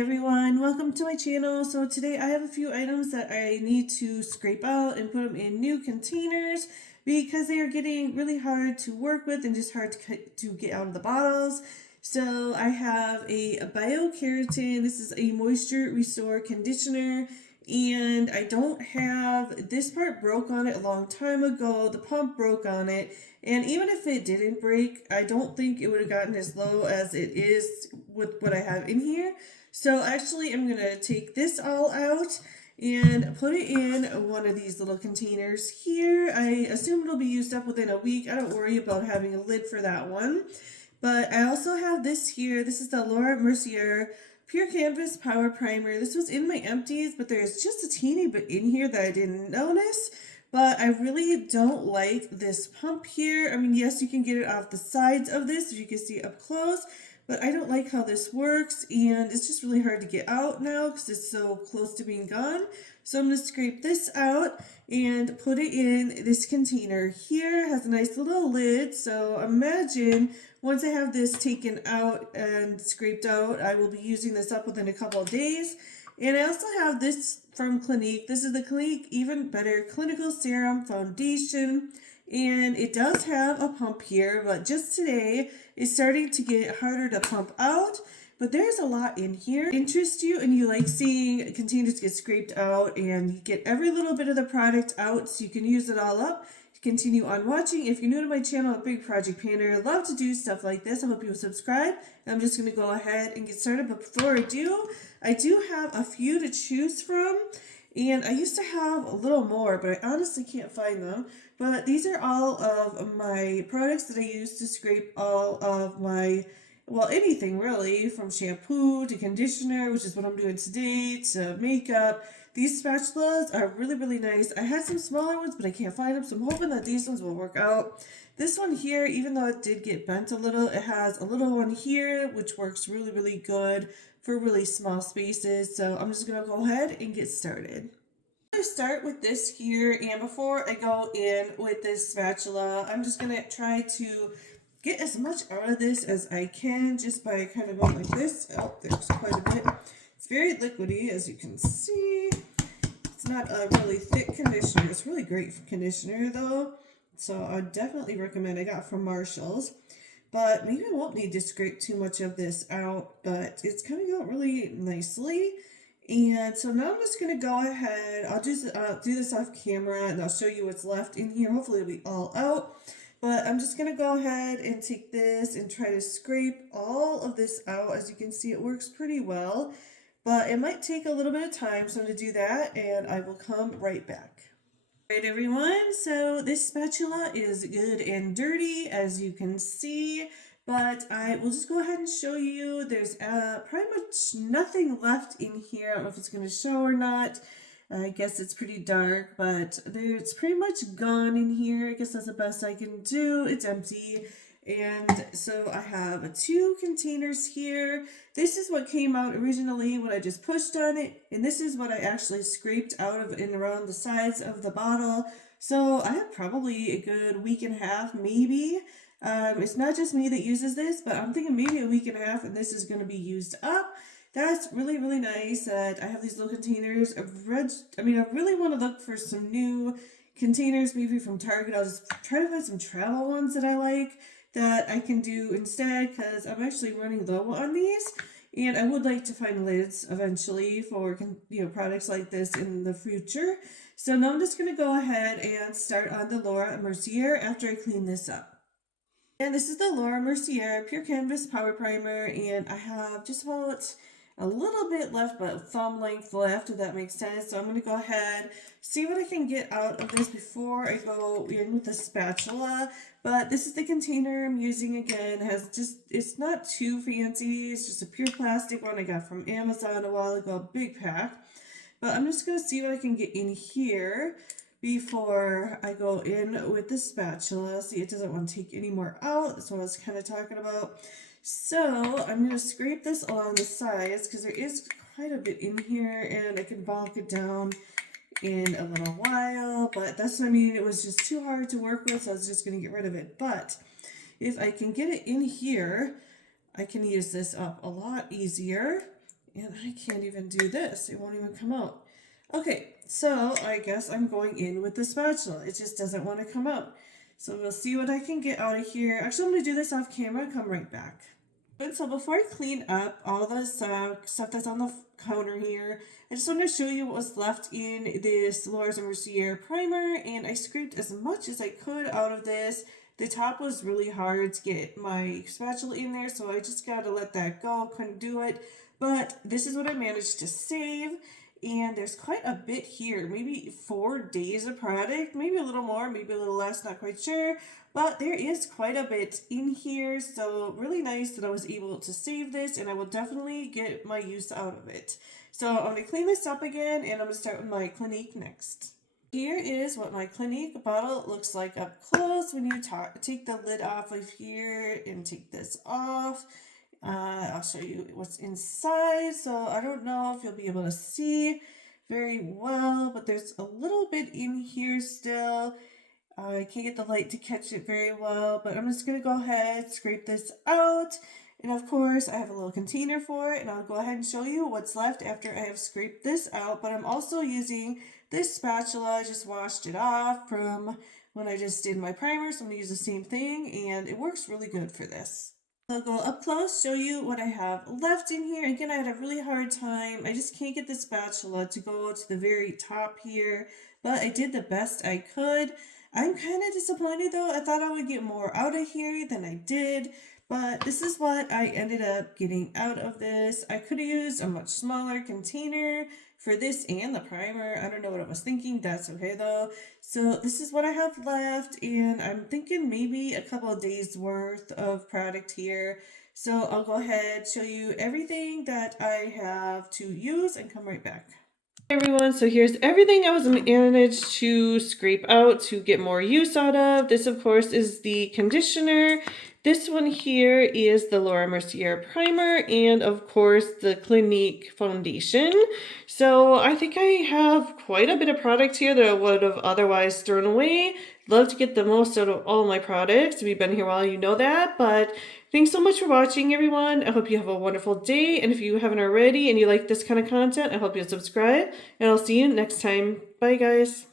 Everyone, welcome to my channel. So today I have a few items that I need to scrape out and put them in new containers because they are getting really hard to work with and just hard to get out of the bottles. So I have a biokeratin. This is a moisture restore conditioner, and I don't have this part broke on it a long time ago. The pump broke on it, and even if it didn't break, I don't think it would have gotten as low as it is with what I have in here. So actually I'm going to take this all out and put it in one of these little containers here. I assume it'll be used up within a week. I don't worry about having a lid for that one. But I also have this here. This is the Mercier Pure Canvas Power Primer. This was in my empties, but there's just a teeny bit in here that I didn't notice. But I really don't like this pump here. I mean, yes, you can get it off the sides of this, if you can see up close. But I don't like how this works, and it's just really hard to get out now because it's so close to being gone. So I'm going to scrape this out and put it in this container here. It has a nice little lid, so imagine once I have this taken out and scraped out, I will be using this up within a couple of days. And I also have this from Clinique. This is the Clinique Even Better Clinical Serum Foundation. And it does have a pump here, but just today it's starting to get harder to pump out. But there's a lot in here. Interest you and you like seeing containers get scraped out and you get every little bit of the product out so you can use it all up. Continue on watching. If you're new to my channel, a big project planner, I love to do stuff like this. I hope you'll subscribe. I'm just going to go ahead and get started. But before I do have a few to choose from. And I used to have a little more, but I honestly can't find them. But these are all of my products that I use to scrape all of my, well, anything really, from shampoo to conditioner, which is what I'm doing today, to makeup. These spatulas are really, really nice. I had some smaller ones, but I can't find them, so I'm hoping that these ones will work out. This one here, even though it did get bent a little, it has a little one here, which works really, really good for really small spaces. So I'm just going to go ahead and get started. I'm going to start with this here, and before I go in with this spatula, I'm just going to try to get as much out of this as I can just by kind of going like this. Oh, there's quite a bit. It's very liquidy, as you can see. It's not a really thick conditioner. It's really great for conditioner, though. So I definitely recommend. I got from Marshall's. But maybe I won't need to scrape too much of this out, but it's coming out really nicely. And so now I'm just going to go ahead. I'll do this off camera, and I'll show you what's left in here. Hopefully it'll be all out. But I'm just going to go ahead and take this and try to scrape all of this out. As you can see, it works pretty well. But it might take a little bit of time, so I'm going to do that, and I will come right back. Alright everyone, so this spatula is good and dirty, as you can see, but I will just go ahead and show you. There's pretty much nothing left in here. I don't know if it's going to show or not. I guess it's pretty dark, but it's pretty much gone in here. I guess that's the best I can do. It's empty. And so I have 2 containers here. This is what came out originally when I just pushed on it, and this is what I actually scraped out of and around the sides of the bottle. So I have probably a good week and a half, maybe. It's not just me that uses this, but I'm thinking maybe a week and a half, and this is going to be used up. That's really, really nice that I have these little containers. I really want to look for some new containers, maybe from Target. I'll just try to find some travel ones that I like that I can do instead, because I'm actually running low on these, and I would like to find lids eventually for products like this in the future. So now I'm just going to go ahead and start on the Mercier after I clean this up. And this is the Mercier Pure Canvas Power Primer, and I have just about a little bit left, but thumb length left, if that makes sense. So I'm going to go ahead, see what I can get out of this before I go in with the spatula. But this is the container I'm using again. It's not too fancy. It's just a pure plastic one I got from Amazon a while ago, a big pack. But I'm just going to see what I can get in here before I go in with the spatula. See, it doesn't want to take any more out. That's what I was kind of talking about. So I'm going to scrape this along the sides because there is quite a bit in here, and I can bulk it down in a little while, but that's what I mean. It was just too hard to work with, so I was just going to get rid of it. But if I can get it in here, I can use this up a lot easier. And I can't even do this. It won't even come out. Okay, so I guess I'm going in with the spatula. It just doesn't want to come out. So we'll see what I can get out of here. Actually, I'm going to do this off camera and come right back. And so before I clean up all the stuff that's on the counter here, I just want to show you what was left in this Mercier primer, and I scraped as much as I could out of this. The top was really hard to get my spatula in there, so I just got to let that go. Couldn't do it, but this is what I managed to save. And there's quite a bit here, maybe 4 days of product, maybe a little more, maybe a little less, not quite sure. But there is quite a bit in here, so really nice that I was able to save this, and I will definitely get my use out of it. So I'm going to clean this up again, and I'm going to start with my Clinique next. Here is what my Clinique bottle looks like up close when you take the lid off of here and take this off. I'll show you what's inside. So I don't know if you'll be able to see very well, but there's a little bit in here still. I can't get the light to catch it very well, but I'm just going to go ahead, scrape this out. And of course, I have a little container for it, and I'll go ahead and show you what's left after I have scraped this out. But I'm also using this spatula. I just washed it off from when I just did my primer, so I'm going to use the same thing, and it works really good for this. I'll go up close, show you what I have left in here. Again, I had a really hard time. I just can't get the spatula to go to the very top here, but I did the best I could. I'm kind of disappointed though. I thought I would get more out of here than I did, but this is what I ended up getting out of this. I could have used a much smaller container for this and the primer. I don't know what I was thinking. That's okay though. So this is what I have left, and I'm thinking maybe a couple of days worth of product here. So I'll go ahead, show you everything that I have to use, and come right back. Hey everyone, so here's everything I was managed to scrape out to get more use out of. This of course is the conditioner. This one here is the Mercier primer, and of course the Clinique foundation. So I think I have quite a bit of product here that I would have otherwise thrown away. Love to get the most out of all my products. If you've been here a while, you know that. But thanks so much for watching, everyone. I hope you have a wonderful day. And if you haven't already and you like this kind of content, I hope you'll subscribe. And I'll see you next time. Bye, guys.